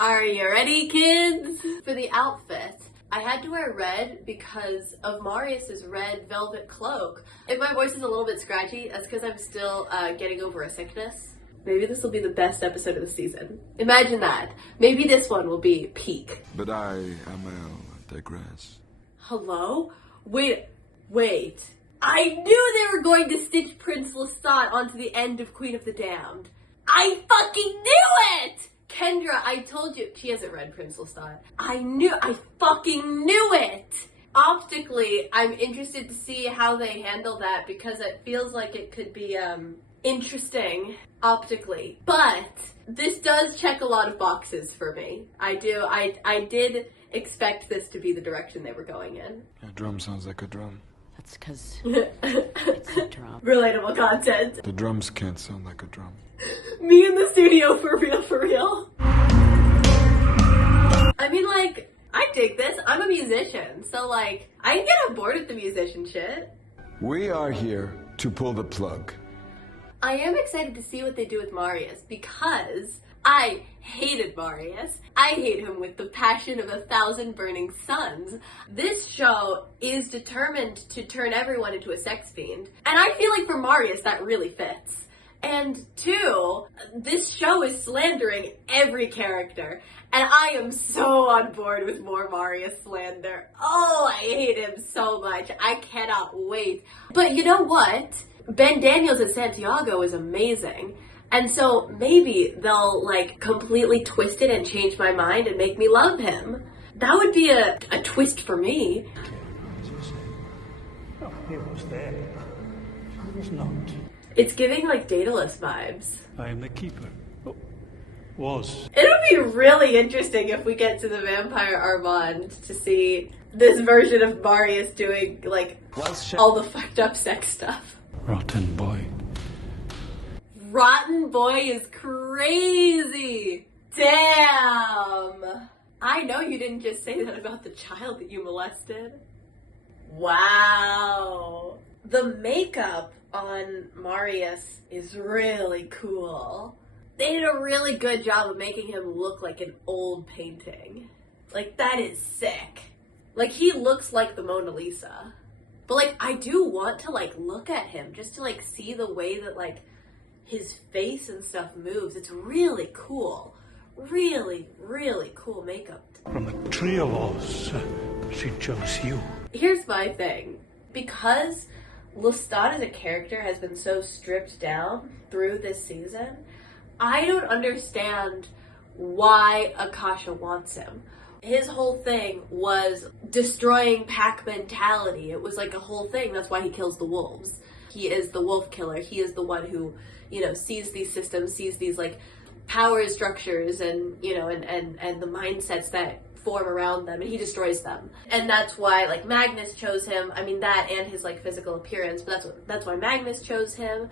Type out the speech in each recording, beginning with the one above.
Are you ready, kids? For the outfit, I had to wear red because of Marius's red velvet cloak. If my voice is a little bit scratchy, that's because I'm still getting over a sickness. Maybe this will be the best episode of the season. Imagine that. Maybe this one will be peak. But I digress. Hello? Wait. I knew they were going to stitch Prince Lestat onto the end of Queen of the Damned. I fucking knew it! Kendra, I told you. She hasn't read Prince Lestat. I fucking knew it! Optically, I'm interested to see how they handle that because it feels like it could be, interesting optically. But this does check a lot of boxes for me. I did expect this to be the direction they were going in. A drum sounds like a drum. That's because it's a drum. Relatable content. The drums can't sound like a drum. Me in the studio, for real. I mean, like, I dig this. I'm a musician, so, like, I can get on board with the musician shit. We are here to pull the plug. I am excited to see what they do with Marius because I hated Marius. I hate him with the passion of 1,000 burning suns. This show is determined to turn everyone into a sex fiend. And I feel like for Marius that really fits. And two, this show is slandering every character. And I am so on board with more Marius slander. Oh, I hate him so much. I cannot wait. But you know what? Ben Daniels as Santiago is amazing. And so maybe they'll like completely twist it and change my mind and make me love him. That would be a twist for me. Oh, he was there. He was not. It's giving like Daedalus vibes. I am the keeper. Oh, was. It'll be really interesting if we get to the vampire Armand to see this version of Marius doing like all the fucked up sex stuff. Rotten boy. Rotten boy is crazy. Damn. I know you didn't just say that about the child that you molested. Wow. The makeup on Marius is really cool. They did a really good job of making him look like an old painting. Like, that is sick. Like, he looks like the Mona Lisa. But, like, I do want to, like, look at him just to, like, see the way that, like, his face and stuff moves. It's really cool. Really, really cool makeup. From the three of us, she chose you. Here's my thing. Because Lestat as a character has been so stripped down through this season, I don't understand why Akasha wants him. His whole thing was destroying pack mentality. It was like a whole thing. That's why he kills the wolves. He is the wolf killer. He is the one who, you know, sees these systems, sees these like power structures and, you know, and the mindsets that form around them, and he destroys them. And that's why like Magnus chose him. I mean, that and his like physical appearance, but that's why Magnus chose him.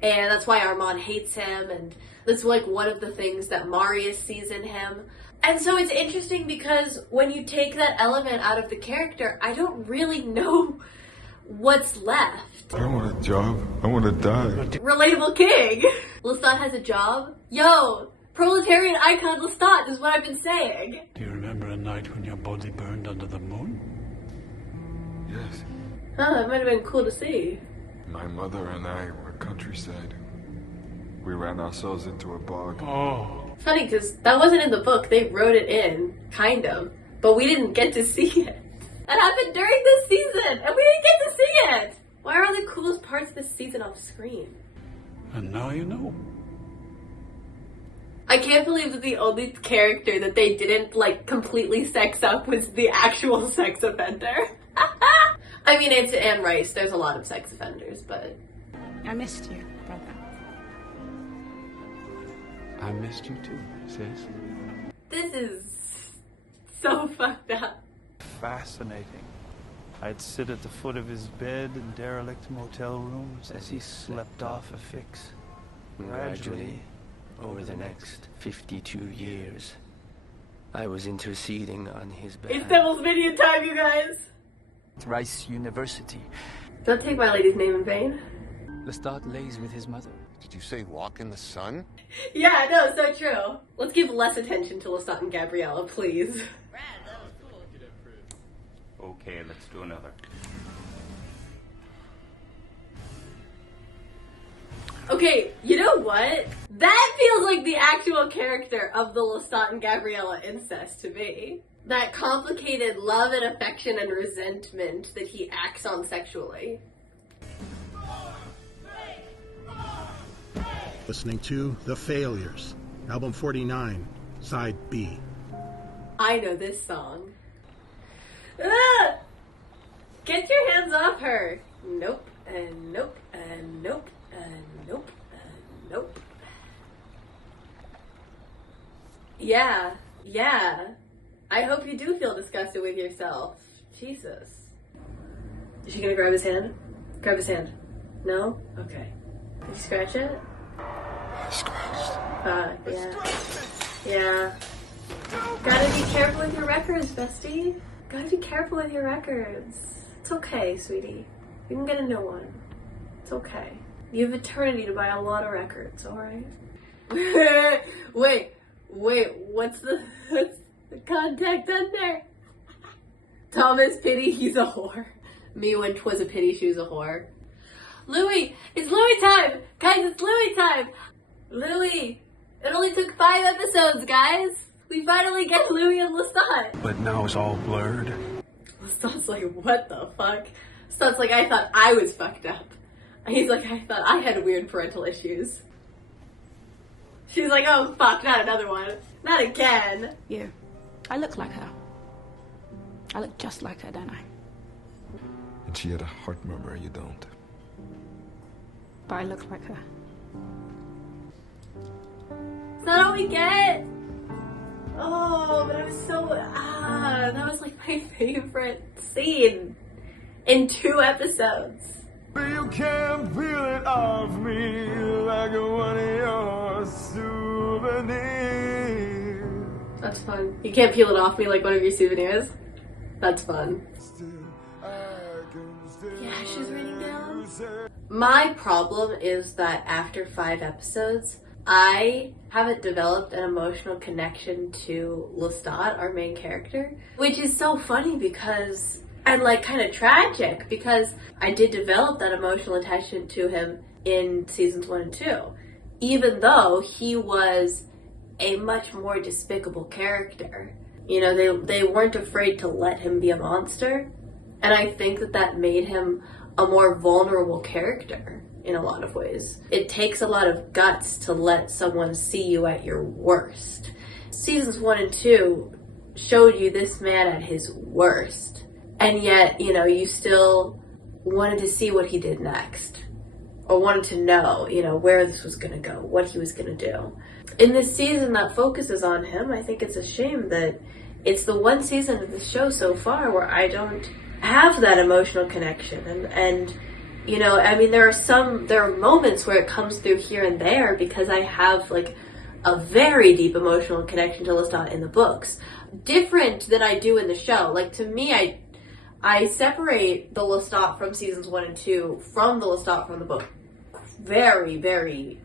And that's why Armand hates him, and that's like one of the things that Marius sees in him. And so it's interesting because when you take that element out of the character, I don't really know what's left. I don't want a job. I want to die. Relatable king. Lestat has a job? Yo, proletarian icon Lestat is what I've been saying. Do you remember a night when your body burned under the moon? Yes. Huh, it might have been cool to see. My mother and I were countryside. We ran ourselves into a bog. Oh. It's funny because that wasn't in the book. They wrote it in, kind of, but we didn't get to see it. That happened during this season, and we didn't get to see it. Why are the coolest parts of this season off screen? And now you know. I can't believe that the only character that they didn't, like, completely sex up was the actual sex offender. I mean, it's Anne Rice. There's a lot of sex offenders, but... I missed you, brother. I missed you too, sis. This is so fucked up. Fascinating. I'd sit at the foot of his bed in derelict motel rooms as he slept off a fix. Gradually, over the next 52 years, I was interceding on his behalf. It's Devil's Minion time, you guys! Rice University. Don't take my lady's name in vain. Lestat lays with his mother. Did you say walk in the sun? Yeah, no, so true. Let's give less attention to Lestat and Gabriella, please. Okay, let's do another. Okay, you know what? That feels like the actual character of the Lestat and Gabriella incest to me. That complicated love and affection and resentment that he acts on sexually. Listening to The Failures, album 49, side B. I know this song. Ah! Get your hands off her! Nope, and nope, and nope, and nope, and nope. Yeah. I hope you do feel disgusted with yourself. Jesus. Is she gonna grab his hand? Grab his hand. No? Okay. Did you scratch it? Scratched. Yeah. Gotta be careful with your records, bestie. Gotta be careful with your records. It's okay, sweetie. You can get a new one. It's okay. You have eternity to buy a lot of records, alright? Wait, what's the contact under? Thomas Pity, he's a whore. Me when 'twas a pity, she was a whore. Louis! It's Louis time! Guys, it's Louis time! Louis! It only took 5 episodes, guys! We finally get Louis and Lestat! But now it's all blurred. Lestat's like, what the fuck? Lestat's like, I thought I was fucked up. And he's like, I thought I had weird parental issues. She's like, oh fuck, not another one. Not again. You. I look like her. I look just like her, don't I? And she had a heart murmur, you don't. But I look like her. Is that all we get? Oh, but I was so, that was like my favorite scene in 2 episodes. You can feel it off me like one of your souvenirs. That's fun. You can't peel it off me like one of your souvenirs. That's fun. Yeah, she's reading down. My problem is that after 5 episodes, I haven't developed an emotional connection to Lestat, our main character, which is so funny because, and like kind of tragic, because I did develop that emotional attachment to him in seasons 1 and 2, even though he was a much more despicable character. You know, they weren't afraid to let him be a monster, and I think that made him a more vulnerable character in a lot of ways. It takes a lot of guts to let someone see you at your worst. Seasons 1 and 2 showed you this man at his worst, and yet, you know, you still wanted to see what he did next, or wanted to know, you know, where this was going to go, what he was going to do. In this season that focuses on him, I think it's a shame that it's the one season of the show so far where I don't have that emotional connection, and you know, I mean, there are moments where it comes through here and there because I have like a very deep emotional connection to Lestat in the books, different than I do in the show. Like, to me, I separate the Lestat from seasons 1 and 2 from the Lestat from the book very, very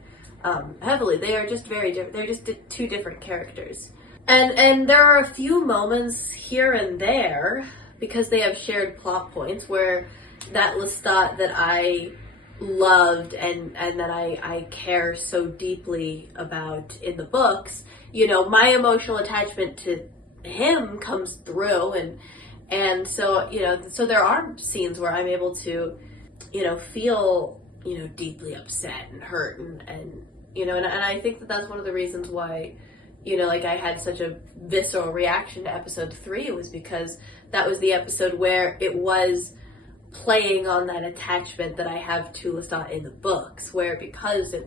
heavily. They are just very different. They're just 2 different characters. And there are a few moments here and there, because they have shared plot points, where that Lestat that I loved and that I care so deeply about in the books, you know, my emotional attachment to him comes through, and so, you know, so there are scenes where I'm able to, you know, feel, you know, deeply upset and hurt and you know, and I think that's one of the reasons why, you know, like I had such a visceral reaction to episode 3, was because that was the episode where it was playing on that attachment that I have to Lestat in the books, where because there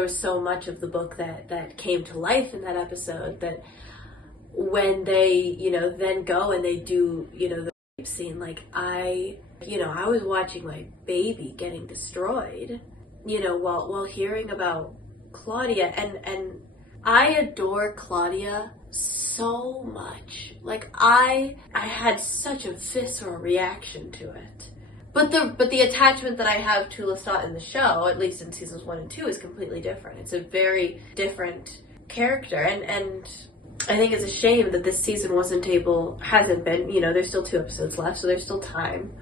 was so much of the book that came to life in that episode, that when they, you know, then go and they do, you know, the rape scene, like I was watching my baby getting destroyed, you know, while hearing about Claudia, and I adore Claudia so much. Like I had such a visceral reaction to it. But the attachment that I have to Lestat in the show, at least in seasons 1 and 2, is completely different. It's a very different character, and I think it's a shame that this season hasn't been, there's still 2 episodes left, so there's still time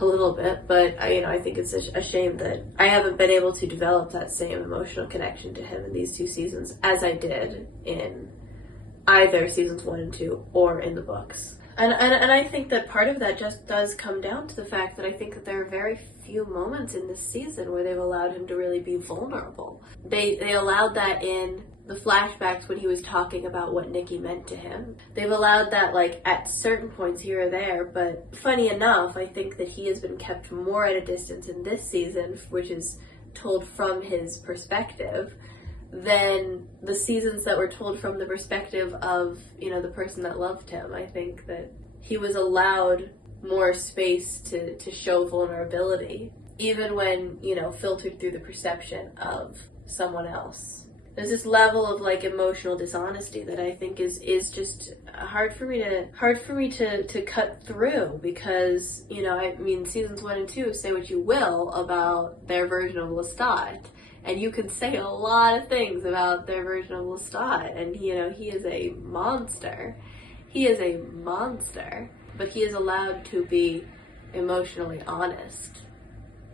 a little bit, but I think it's a shame that I haven't been able to develop that same emotional connection to him in these 2 seasons as I did in either seasons 1 and 2 or in the books. And I think that part of that just does come down to the fact that I think that there are very few moments in this season where they've allowed him to really be vulnerable. They allowed that in the flashbacks when he was talking about what Nikki meant to him. They've allowed that, like, at certain points here or there, but funny enough, I think that he has been kept more at a distance in this season, which is told from his perspective, than the seasons that were told from the perspective of, the person that loved him. I think that he was allowed more space to show vulnerability, even when, filtered through the perception of someone else. There's this level of, like, emotional dishonesty that I think is just hard for me to cut through, because, seasons 1 and 2, say what you will about their version of Lestat, and you can say a lot of things about their version of Lestat, and, he is a monster. He is a monster, but he is allowed to be emotionally honest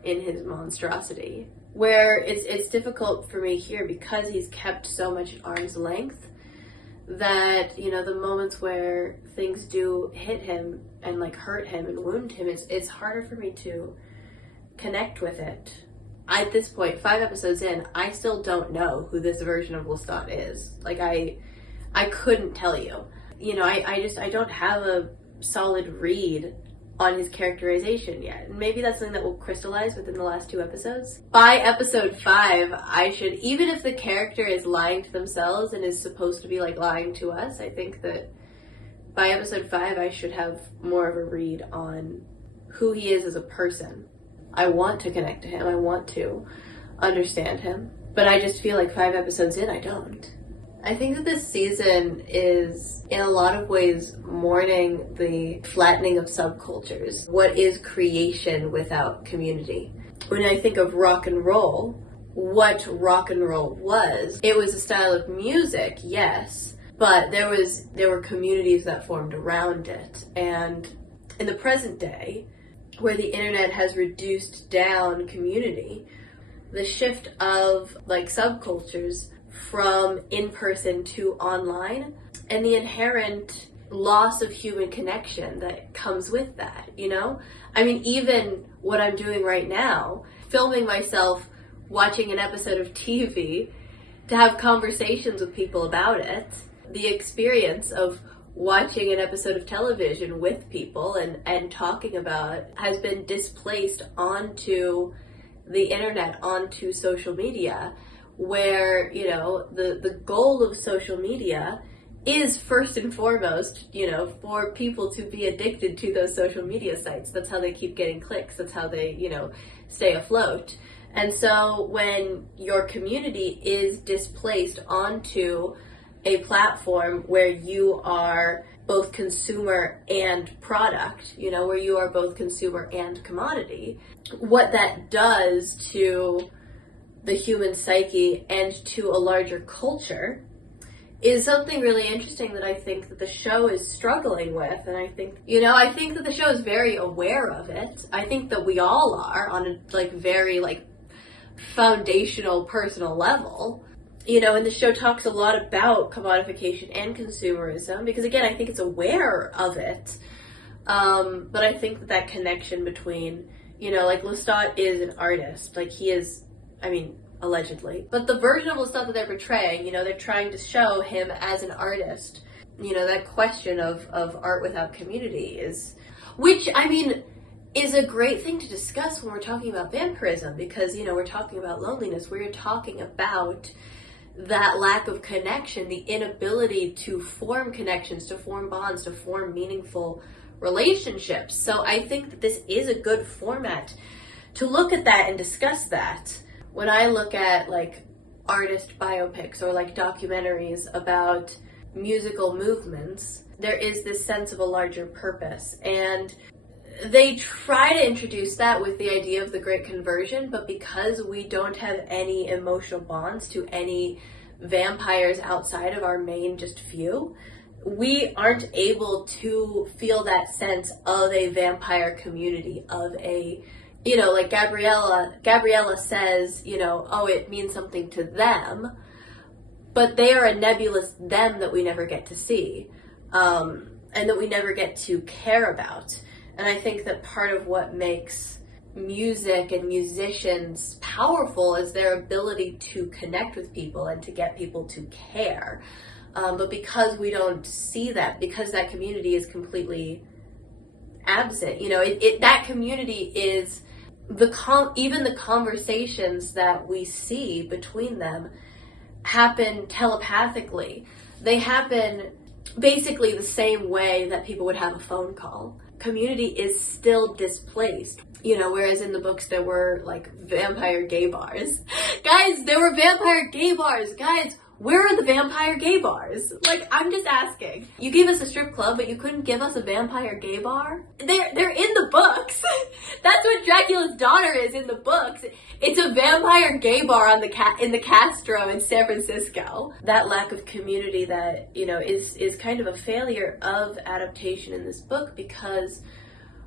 in his monstrosity. Where it's difficult for me here, because he's kept so much at arm's length, that, the moments where things do hit him and, like, hurt him and wound him, it's harder for me to connect with it. At this point, 5 episodes in, I still don't know who this version of Lestat is. Like, I couldn't tell you. I don't have a solid read on his characterization yet. And maybe that's something that will crystallize within the last 2 episodes. By episode 5, I should, even if the character is lying to themselves and is supposed to be, like, lying to us, I think that by episode 5, I should have more of a read on who he is as a person. I want to connect to him. I want to understand him. But I just feel like 5 episodes in, I don't. I think that this season is, in a lot of ways, mourning the flattening of subcultures. What is creation without community? When I think of rock and roll, what rock and roll was, it was a style of music, yes, but there were communities that formed around it. And in the present day, where the internet has reduced down community, the shift of, like, subcultures from in-person to online, and the inherent loss of human connection that comes with that, even what I'm doing right now, filming myself watching an episode of TV to have conversations with people about it, the experience of watching an episode of television with people and talking about it has been displaced onto the internet, onto social media, where, the goal of social media is first and foremost, for people to be addicted to those social media sites. That's how they keep getting clicks. That's how they, stay afloat. And so when your community is displaced onto a platform where you are both consumer and product, where you are both consumer and commodity, what that does to the human psyche and to a larger culture is something really interesting that I think that the show is struggling with. And I think that the show is very aware of it. I think that we all are on a, very, foundational personal level. And the show talks a lot about commodification and consumerism, because, again, I think it's aware of it. But I think that connection between, Lestat is an artist. He is, allegedly. But the version of Lestat that they're portraying, they're trying to show him as an artist. That question of art without community is a great thing to discuss when we're talking about vampirism, because, we're talking about loneliness. We're talking about that lack of connection, the inability to form connections, to form bonds, to form meaningful relationships. So I think that this is a good format to look at that and discuss that. When I look at, artist biopics or, documentaries about musical movements, there is this sense of a larger purpose. And they try to introduce that with the idea of the Great Conversion, but because we don't have any emotional bonds to any vampires outside of our main just few, we aren't able to feel that sense of a vampire community, of a, you know, like Gabriella says, you know, oh, it means something to them, but they are a nebulous them that we never get to see, and that we never get to care about. And I think that part of what makes music and musicians powerful is their ability to connect with people and to get people to care. But because we don't see that, because that community is completely absent, you know, that community is even the conversations that we see between them happen telepathically. They happen basically the same way that people would have a phone call. Community is still displaced, you know, whereas in the books there were like vampire gay bars. Guys, there were vampire gay bars. Guys, where are the vampire gay bars? Like, I'm just asking. You gave us a strip club, but you couldn't give us a vampire gay bar? They're in the books. That's what Dracula's daughter is in the books. It's a vampire gay bar on in the Castro in San Francisco. That lack of community that, you know, is kind of a failure of adaptation in this book, because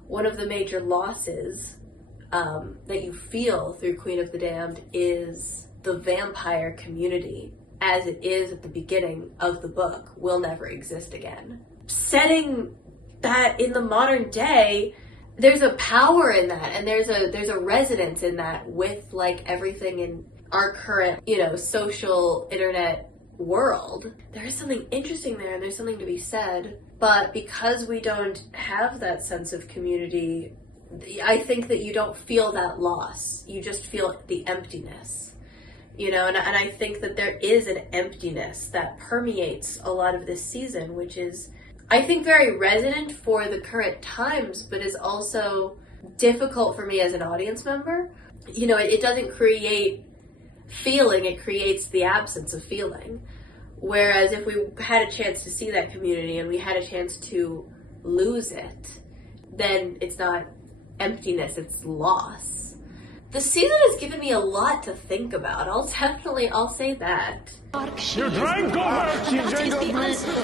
one of the major losses that you feel through Queen of the Damned is the vampire community, as it is at the beginning of the book, will never exist again. Setting that in the modern day, there's a power in that, and there's a resonance in that with like everything in our current, you know, social internet world. There is something interesting there, and there's something to be said. But because we don't have that sense of community, I think that you don't feel that loss. You just feel the emptiness. You know, and I think that there is an emptiness that permeates a lot of this season, which is, I think, very resonant for the current times, but is also difficult for me as an audience member. You know, it doesn't create feeling, it creates the absence of feeling. Whereas if we had a chance to see that community and we had a chance to lose it, then it's not emptiness, it's loss. The season has given me a lot to think about. I'll say that. You drank of her! She drank of me!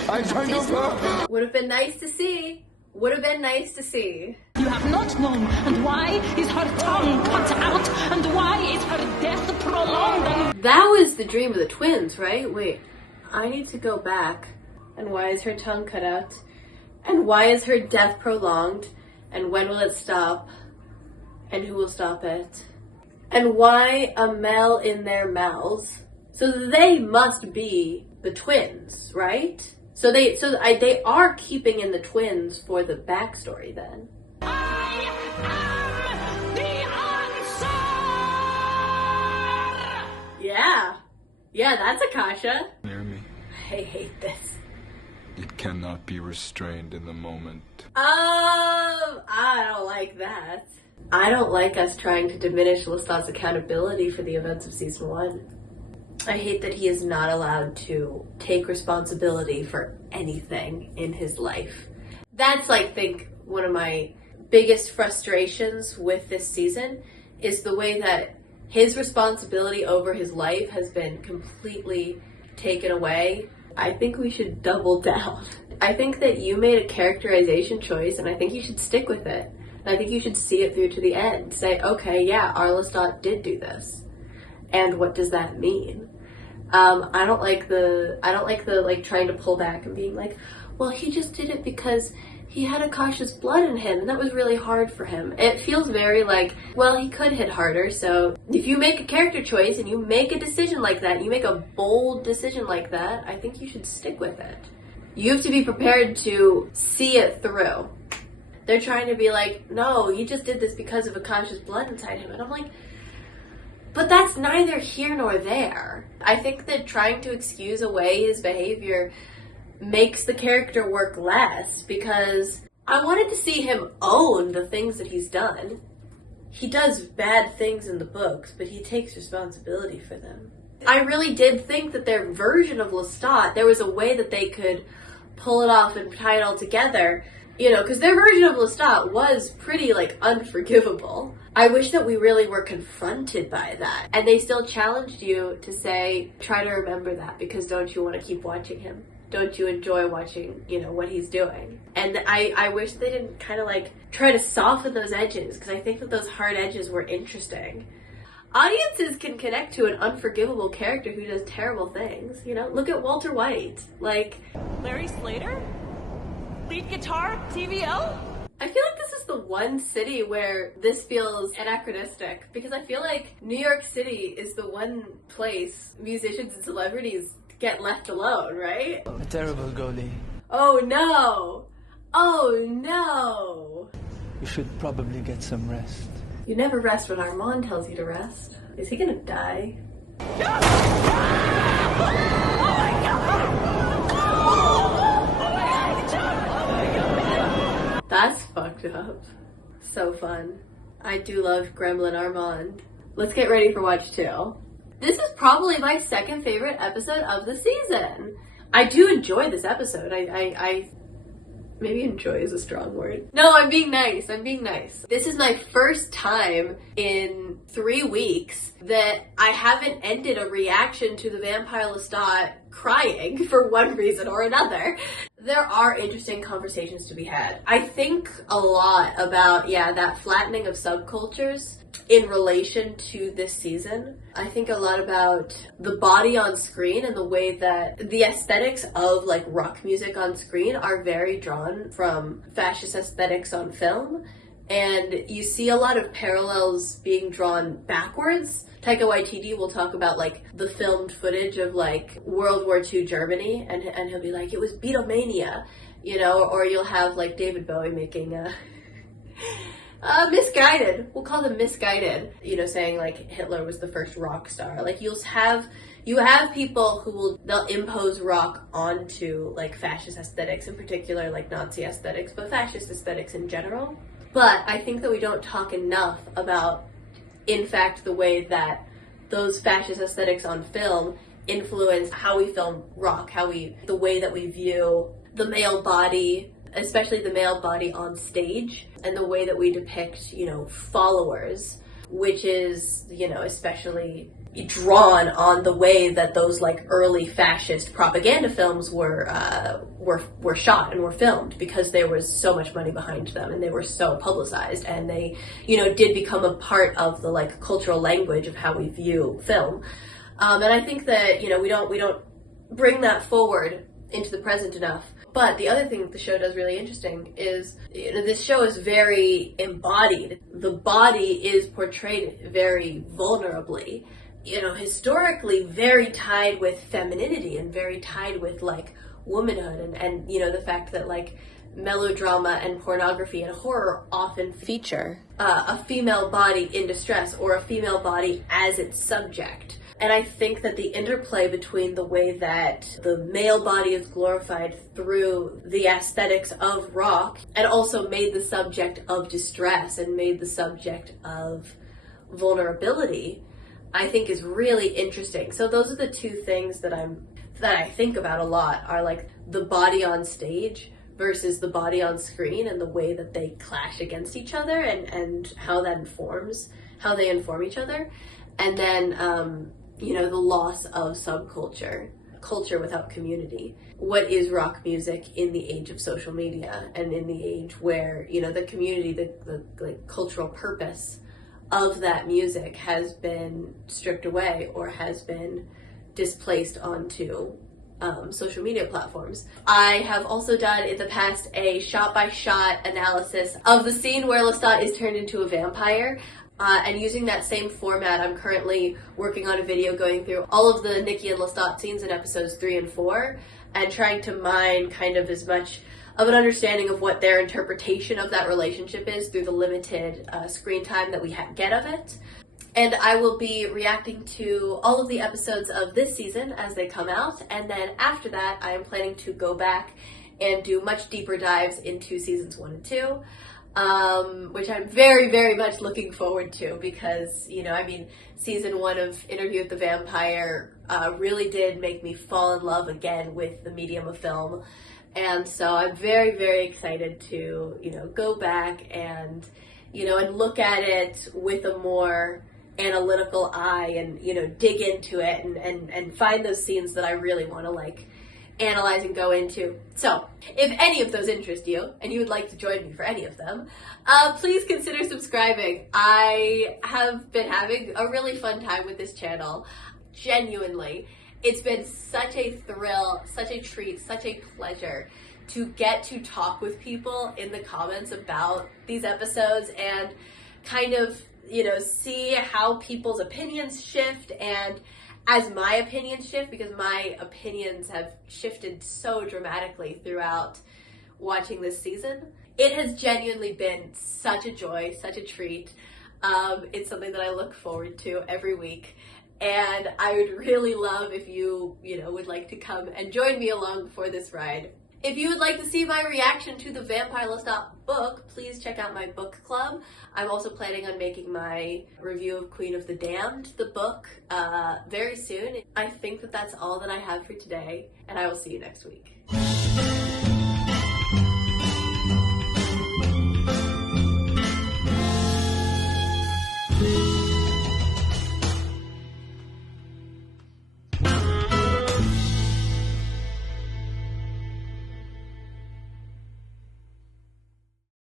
I drank of her! Would have been nice to see. Would have been nice to see. You have not known, and why is her tongue cut out, and why is her death prolonged? That was the dream of the twins, right? Wait, I need to go back. And why is her tongue cut out? And why is her death prolonged? And when will it stop? And who will stop it? And why a mel in their mouths? So they must be the twins, right? So they are keeping in the twins for the backstory then. I am the answer! Yeah, that's Akasha. Hear me? I hate this. It cannot be restrained in the moment. I don't like that. I don't like us trying to diminish Lestat's accountability for the events of season 1. I hate that he is not allowed to take responsibility for anything in his life. That's, I think, one of my biggest frustrations with this season, is the way that his responsibility over his life has been completely taken away. I think we should double down. I think that you made a characterization choice, and I think you should stick with it. And I think you should see it through to the end. Say, okay, yeah, our Lestat did do this. And what does that mean? I don't like the trying to pull back and being like, well, he just did it because he had Akasha's blood in him, and that was really hard for him. It feels very like, well, he could hit harder, so if you make a character choice and you make a decision like that, you make a bold decision like that, I think you should stick with it. You have to be prepared to see it through. They're trying to be like, no, he just did this because of Akasha's blood inside him. And I'm like, but that's neither here nor there. I think that trying to excuse away his behavior makes the character work less, because I wanted to see him own the things that he's done. He does bad things in the books, but he takes responsibility for them. I really did think that their version of Lestat, there was a way that they could pull it off and tie it all together You know, because their version of Lestat was pretty, like, unforgivable. I wish that we really were confronted by that. And they still challenged you to say, try to remember that, because don't you want to keep watching him? Don't you enjoy watching, you know, what he's doing? And I wish they didn't kind of, like, try to soften those edges, because I think that those hard edges were interesting. Audiences can connect to an unforgivable character who does terrible things, you know? Look at Walter White. Like... Larry Slater? Lead guitar, TVL? I feel like this is the one city where this feels anachronistic, because I feel like New York City is the one place musicians and celebrities get left alone, right? A terrible goalie. Oh no! Oh no! You should probably get some rest. You never rest when Armand tells you to rest. Is he gonna die? That's fucked up. So fun. I do love Gremlin Armand. Let's get ready for watch 2. This is probably my second favorite episode of the season. I do enjoy this episode. I maybe enjoy is a strong word. No, I'm being nice. I'm being nice. This is my first time in 3 weeks that I haven't ended a reaction to the Vampire Lestat crying for one reason or another. There are interesting conversations to be had. I think a lot about, that flattening of subcultures in relation to this season. I think a lot about the body on screen and the way that the aesthetics of like rock music on screen are very drawn from fascist aesthetics on film. And you see a lot of parallels being drawn backwards. Taika Waititi will talk about like the filmed footage of like World War II Germany, and he'll be like, it was Beatlemania, you know, or you'll have like David Bowie making Misguided. We'll call them Misguided, you know, saying like Hitler was the first rock star. Like you have people who they'll impose rock onto like fascist aesthetics, in particular like Nazi aesthetics, but fascist aesthetics in general. But I think that we don't talk enough about, in fact, the way that those fascist aesthetics on film influence how we film rock, the way that we view the male body, especially the male body on stage, and the way that we depict, you know, followers, which is, you know, especially drawn on the way that those like early fascist propaganda films were shot and were filmed, because there was so much money behind them and they were so publicized, and they, you know, did become a part of the like cultural language of how we view film. And I think that, you know, we don't bring that forward into the present enough. But the other thing that the show does really interesting is, you know, this show is very embodied. The body is portrayed very vulnerably, you know, historically very tied with femininity and very tied with like womanhood, and you know, the fact that like melodrama and pornography and horror often feature a female body in distress, or a female body as its subject. And I think that the interplay between the way that the male body is glorified through the aesthetics of rock, and also made the subject of distress and made the subject of vulnerability, I think is really interesting. So those are the two things that I think about a lot, are like the body on stage versus the body on screen, and the way that they clash against each other, and how they inform each other. And then, you know, the loss of subculture, culture without community. What is rock music in the age of social media, and in the age where, you know, the community, the like cultural purpose of that music has been stripped away, or has been displaced onto social media platforms. I have also done in the past a shot-by-shot analysis of the scene where Lestat is turned into a vampire. And using that same format, I'm currently working on a video going through all of the Nikki and Lestat scenes in episodes 3 and 4, and trying to mine kind of as much of an understanding of what their interpretation of that relationship is through the limited screen time that we get of it. And I will be reacting to all of the episodes of this season as they come out, and then after that I am planning to go back and do much deeper dives into seasons 1 and 2, which I'm very, very much looking forward to, because, you know, I mean, season 1 of Interview with the Vampire really did make me fall in love again with the medium of film. And so I'm very, very excited to, go back and, and look at it with a more analytical eye and, dig into it and find those scenes that I really want to analyze and go into. So if any of those interest you and you would like to join me for any of them, please consider subscribing. I have been having a really fun time with this channel. Genuinely, it's been such a thrill, such a treat, such a pleasure to get to talk with people in the comments about these episodes and kind of, see how people's opinions shift, and as my opinions shift, because my opinions have shifted so dramatically throughout watching this season. It has genuinely been such a joy, such a treat. It's something that I look forward to every week. And I would really love if you, would like to come and join me along for this ride. If you would like to see my reaction to the Vampire Lestat book, please check out my book club. I'm also planning on making my review of Queen of the Damned, the book, very soon. I think that that's all that I have for today, and I will see you next week.